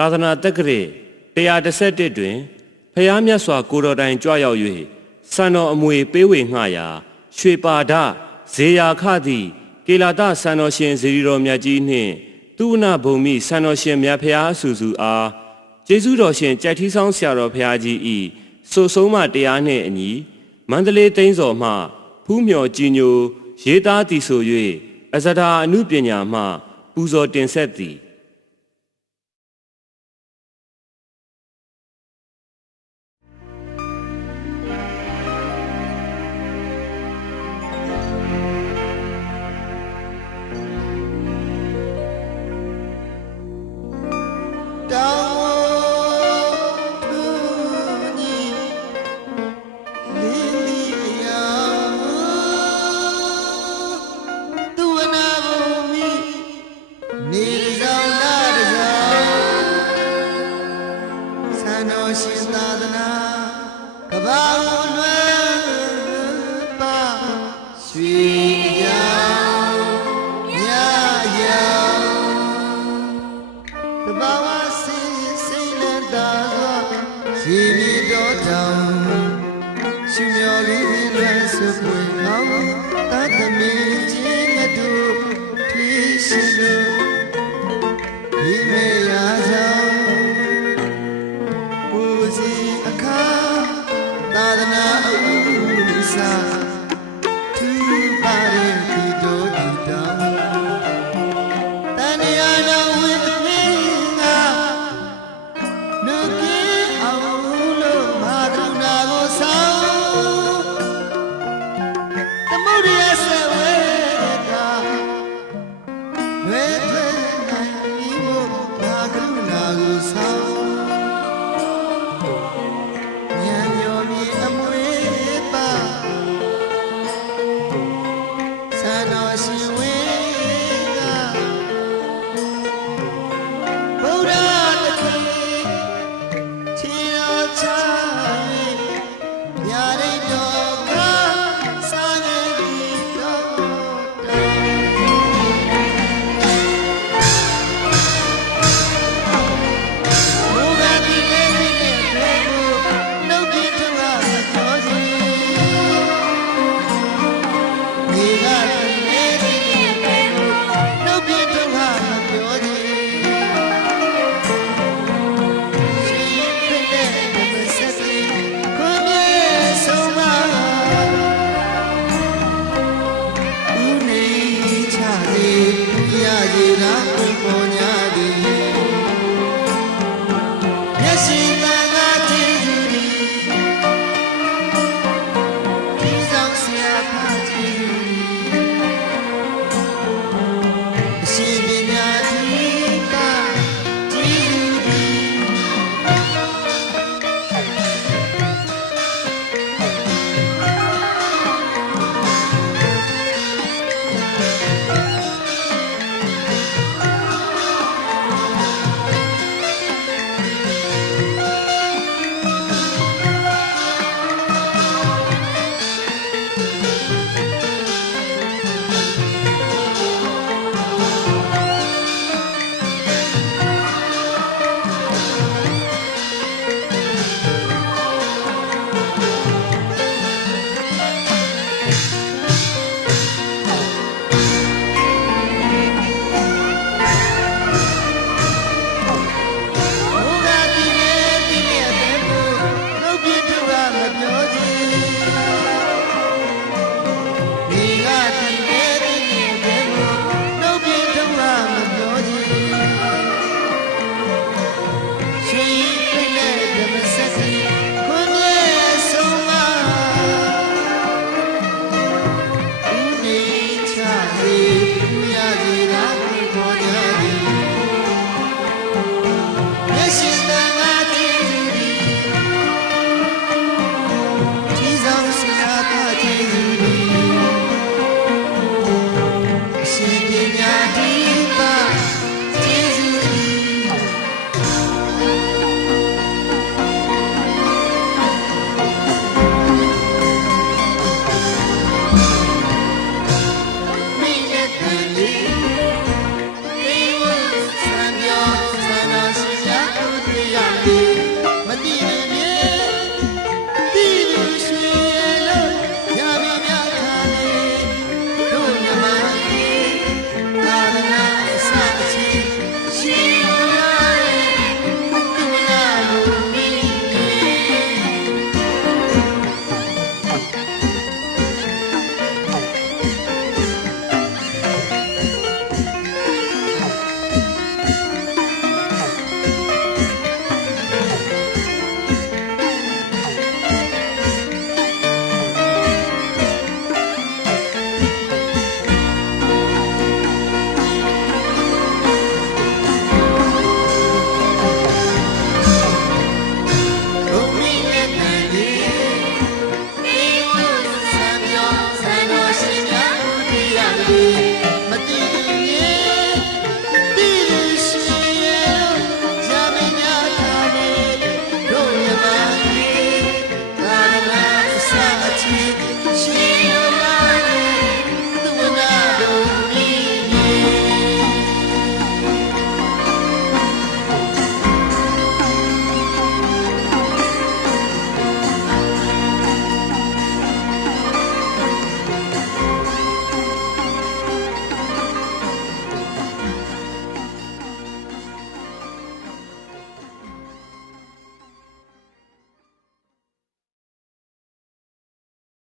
သာသနာတက္ကရာ111တွင်ဖျားမြတ်စွာကိုတော်တိုင်ကြွရောက်၍စံတော်အမွေပေးဝေငှရာရွှေပါဒဇေယာခသည့်ကေလာတစံတော်ရှင်ဇေရီတော်မြတ်ကြီးနှင့်သူဝနာဘုံမိစံတော်ရှင်မြတ်ဖျားအဆူဆူအားကျေးဇူးတော်ရှင်ကြက်ထီးဆောင်ဆရာတော်ဖျားကြီးဤဆိုဆုံးမတရားနှင့်အညီမန္တလေးသိန်းစော်မှဖူးမြော်ကြည်ညိုရေးသားတည်ဆို၍အဇဒာအနုပညာမှပူဇော်တင်ဆက်သည်Tanya